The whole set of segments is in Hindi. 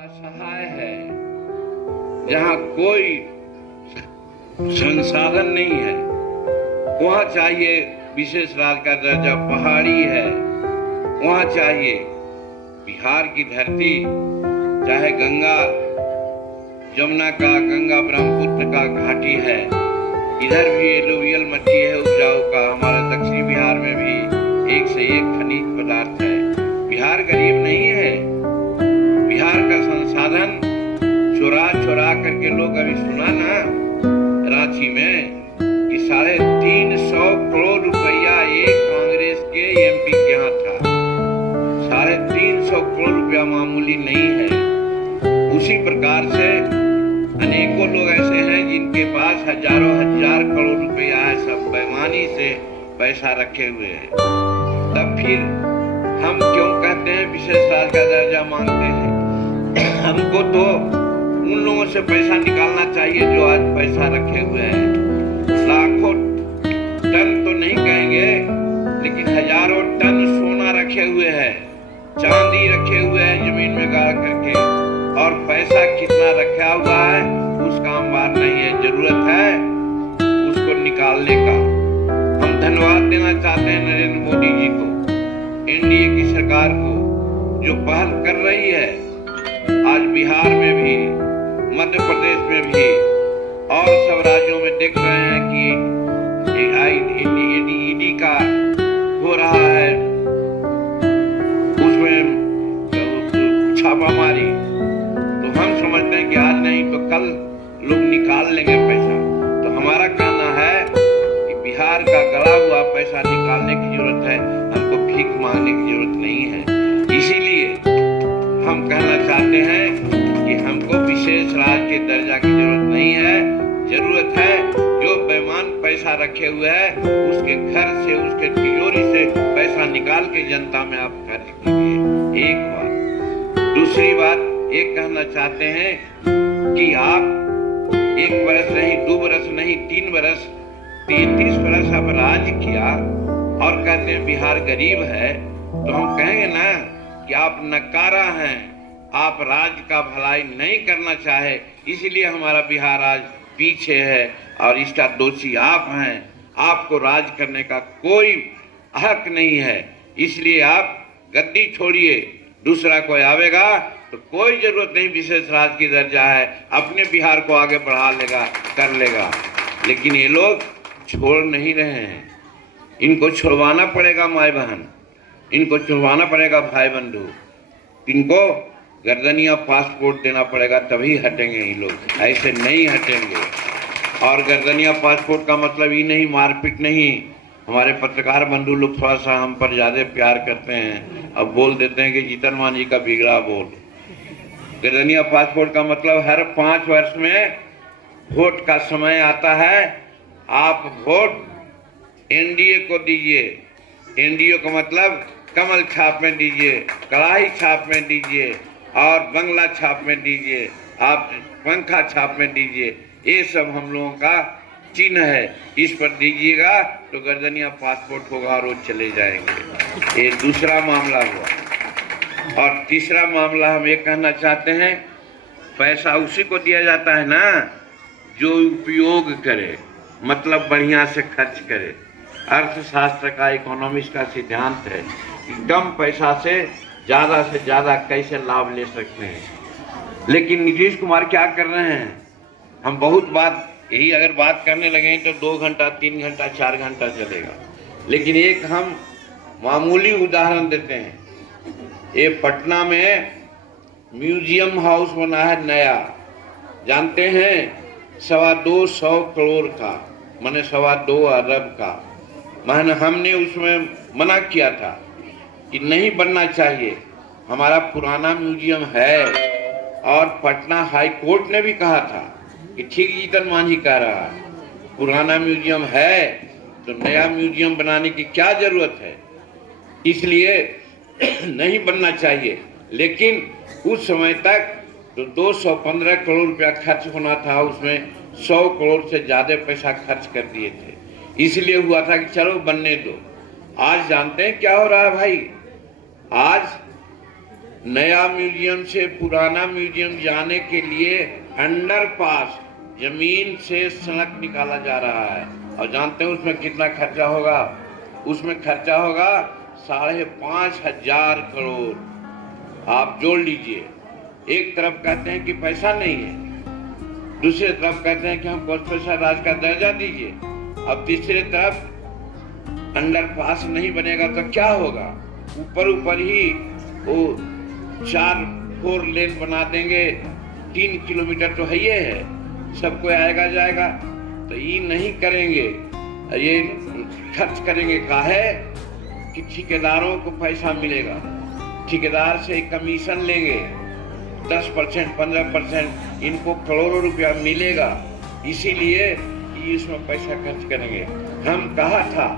असहाय है, जहाँ कोई संसाधन नहीं है, वहाँ चाहिए विशेष राज्य का दर्जा। पहाड़ी है, वहाँ चाहिए। बिहार की धरती चाहे गंगा जमुना का, गंगा ब्रह्मपुत्र का घाटी है, इधर भी एलुवियल मिट्टी है उपजाऊ का। हमारे दक्षिणी बिहार में भी एक से एक खनिज पदार्थ है। बिहार गरीब नहीं है। बिहार का संसाधन चुरा चुरा करके लोग, अभी सुना ना रांची में कि 350 करोड़ रुपया एक कांग्रेस के एमपी के यहाँ था। 350 करोड़ रुपया मामूली नहीं है। उसी प्रकार से अनेकों लोग ऐसे हैं जिनके पास हजारों हजार करोड़ रुपया है, सब बेईमानी से पैसा रखे हुए हैं। तब फिर हम क्यों कहते हैं विशेष राज्य का दर्जा मांगते हैं? हमको तो उन लोगों से पैसा निकालना चाहिए जो आज पैसा रखे हुए हैं। लाखों टन तो नहीं कहेंगे, लेकिन हजारों टन सोना रखे हुए हैं, चांदी रखे हुए हैं जमीन में गाड़ करके, और पैसा कितना रखा हुआ है उसका अंबार नहीं है। जरूरत है उसको निकालने का। हम धन्यवाद देना चाहते हैं नरेंद्र मोदी जी को, एनडीए की सरकार को, जो पहल कर रही है। आज बिहार में भी, मध्य प्रदेश में भी और सब राज्यों में देख रहे हैं कि ईडी का हो रहा है, उसमें छापामारी। तो हम समझते हैं कि आज नहीं तो कल लोग निकाल लेंगे पैसा। तो हमारा कहना है कि बिहार का गला हुआ पैसा निकालने की जरूरत है, हमको भीख मांगने की जरूरत नहीं है। इसीलिए हम कहना चाहते हैं कि हमको विशेष राज्य के दर्जा की जरूरत नहीं है। जरूरत है जो बेईमान पैसा रखे हुए है उसके घर से, उसके तिजोरी से पैसा निकाल के जनता में आप खर्च कीजिए। एक बात। दूसरी बात एक कहना चाहते हैं कि आप 1 बरस नहीं, 2 बरस नहीं, 3 बरस, 33 बरस आप राज किया और कहते हैं बिहार गरीब है, तो हम कहेंगे ना कि आप नकारा हैं, आप राज्य का भलाई नहीं करना चाहे, इसलिए हमारा बिहार आज पीछे है और इसका दोषी आप हैं। आपको राज करने का कोई हक नहीं है, इसलिए आप गद्दी छोड़िए। दूसरा कोई आवेगा तो कोई जरूरत नहीं, विशेष राज्य की दर्जा है, अपने बिहार को आगे बढ़ा लेगा, कर लेगा। लेकिन ये लोग छोड़ नहीं रहे हैं। इनको छुड़वाना पड़ेगा माई बहन, इनको छुड़वाना पड़ेगा भाई बंधु, इनको गर्दनिया पासपोर्ट देना पड़ेगा, तभी हटेंगे ये लोग, ऐसे नहीं हटेंगे। और गर्दनिया पासपोर्ट का मतलब ये नहीं, मारपीट नहीं। हमारे पत्रकार बंधु लोग थोड़ा सा हम पर ज्यादा प्यार करते हैं, अब बोल देते हैं कि जीतन मांझी का बिगड़ा बोल। गर्दनिया पासपोर्ट का मतलब हर 5 वर्ष में वोट का समय आता है, आप वोट एनडीए को दीजिए। एनडीए का मतलब कमल छाप में दीजिए, कड़ाही छाप में दीजिए और बंगला छाप में दीजिए, आप पंखा छाप में दीजिए। ये सब हम लोगों का चिन्ह है, इस पर दीजिएगा तो गर्दनिया पासपोर्ट होगा और वो चले जाएंगे। ये दूसरा मामला हुआ। और तीसरा मामला हम ये कहना चाहते हैं, पैसा उसी को दिया जाता है ना जो उपयोग करे, मतलब बढ़िया से खर्च करे। अर्थशास्त्र का, इकोनॉमिक्स का सिद्धांत है कि कम पैसा से ज्यादा कैसे लाभ ले सकते हैं। लेकिन नीतीश कुमार क्या कर रहे हैं? हम बहुत बात, यही अगर बात करने लगे तो 2 घंटा, 3 घंटा, 4 घंटा चलेगा। लेकिन एक हम मामूली उदाहरण देते हैं। ये पटना में म्यूजियम हाउस बना है नया, जानते हैं, 225 करोड़ का, माने 2.25 अरब का। माने हमने उसमें मना किया था कि नहीं बनना चाहिए, हमारा पुराना म्यूजियम है। और पटना हाई कोर्ट ने भी कहा था कि ठीक जीतन मांझी कह रहा है, पुराना म्यूजियम है तो नया म्यूजियम बनाने की क्या जरूरत है, इसलिए नहीं बनना चाहिए। लेकिन उस समय तक तो 215 करोड़ रुपया खर्च होना था, उसमें 100 करोड़ से ज्यादा पैसा खर्च कर दिए थे, इसलिए हुआ था कि चलो बनने दो। आज जानते हैं क्या हो रहा है भाई? आज नया म्यूजियम से पुराना म्यूजियम जाने के लिए अंडरपास जमीन से सड़क निकाला जा रहा है। और जानते हैं उसमें कितना खर्चा होगा? उसमें खर्चा होगा 5,500 करोड़। आप जोड़ लीजिए, एक तरफ कहते हैं कि पैसा नहीं है, दूसरे तरफ कहते हैं कि हमको स्पेशल राज्य का दर्जा दीजिए, अब तीसरे तरफ अंडरपास नहीं बनेगा तो क्या होगा? ऊपर ही वो 4 लेन बना देंगे, 3 किलोमीटर तो है ये है, सबको आएगा जाएगा। तो ये नहीं करेंगे, ये खर्च करेंगे काहे कि ठेकेदारों को पैसा मिलेगा, ठेकेदार से कमीशन लेंगे, 10% 15% इनको करोड़ों रुपया मिलेगा, इसीलिए इसमें पैसा खर्च करेंगे। हम कहा था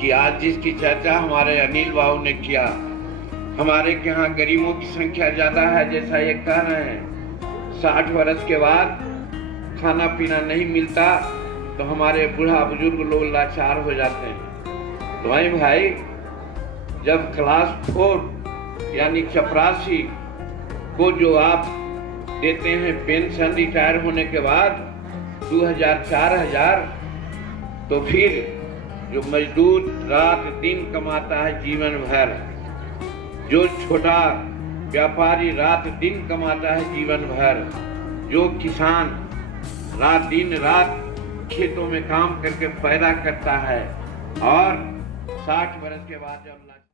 कि आज जिसकी चर्चा हमारे अनिल बाबू ने किया, हमारे के यहाँ गरीबों की संख्या ज्यादा है, जैसा ये कह रहे हैं 60 वर्ष के बाद खाना पीना नहीं मिलता तो हमारे बूढ़ा बुजुर्ग लोग लाचार हो जाते हैं। तो भाई जब क्लास 4 यानी चपरासी को जो आप देते हैं पेंशन रिटायर होने के बाद 2,000 4,000, तो फिर जो मजदूर रात दिन कमाता है जीवन भर, जो छोटा व्यापारी रात दिन कमाता है जीवन भर, जो किसान दिन रात खेतों में काम करके पैदा करता है, और 60 वर्ष के बाद जब